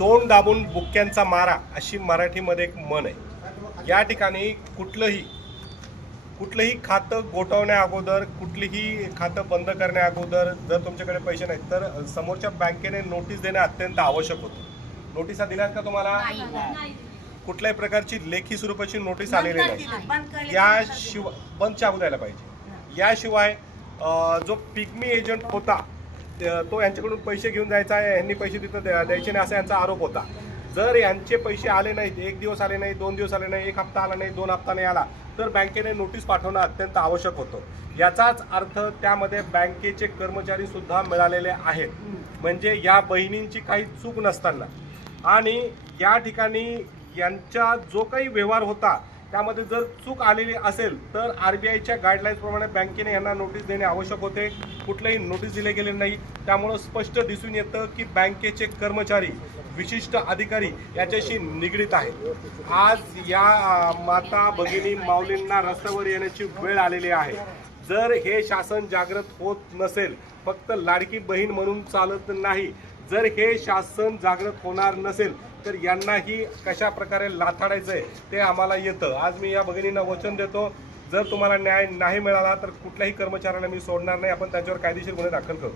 तोंड दाबून बुक्क्यांचा मारा अशी मराठीमध्ये एक म्हण आहे। या ठिकाणी कुठलंही खातं गोठवण्या अगोदर, कुठलीही खातं बंद करण्या अगोदर जर तुमच्याकडे पैसे नाहीत तर समोरच्या बँकेने नोटीस देणे अत्यंत आवश्यक होतं। नोटिसा दिल्यात का तुम्हाला? कुठल्याही प्रकारची लेखी स्वरूपाची नोटीस आलेली नाही। याशिवाय बंद चाबू द्यायला पाहिजे। याशिवाय जो पिग्मी एजंट होता तो यांच्याकडून पैसे घेऊन जायचा, यांनी पैसे तिथं द्यायचे नाही असा यांचा आरोप होता। जर यांचे पैसे आले नाहीत, 1 दिवस आले नाही, 2 दिवस आले नाही, 1 हप्ता आला नाही, 2 हप्ता नाही आला, तर बँकेने नोटीस पाठवणं अत्यंत आवश्यक होतं। याचाच अर्थ त्यामध्ये बँकेचे कर्मचारी सुद्धा मिळालेले आहेत, म्हणजे या बहिणींची काही चूक नसताना। आणि या ठिकाणी यांचा जो काही व्यवहार होता त्यामध्ये जर चूक आलेली असेल तर RBIच्या गाईडलाईन्सप्रमाणे बँकेने यांना नोटीस देणे आवश्यक होते। कुठलेही नोटीस दिले गेले नाही, त्यामुळं स्पष्ट दिसून येतं की बँकेचे कर्मचारी, विशिष्ट अधिकारी याच्याशी निगडीत आहेत। आज या माता भगिनी माऊलींना रस्त्यावर येण्याची वेळ आलेली आहे। जर हे शासन जागृत होत नसेल, फक्त लाडकी बहीण म्हणून चालत नाही, जर हे शासन जागृत होणार नसेल तर यांनाही कशा प्रकारे लाथाडायचंय ते आम्हाला येतं। आज मी या भगिनींना वचन देतो, जर तुम्हाला न्याय नाही मिळाला तर कुठल्याही कर्मचाऱ्याला मी सोडणार नाही, आपण त्यांच्यावर कायदेशीर गुन्हे दाखल करू।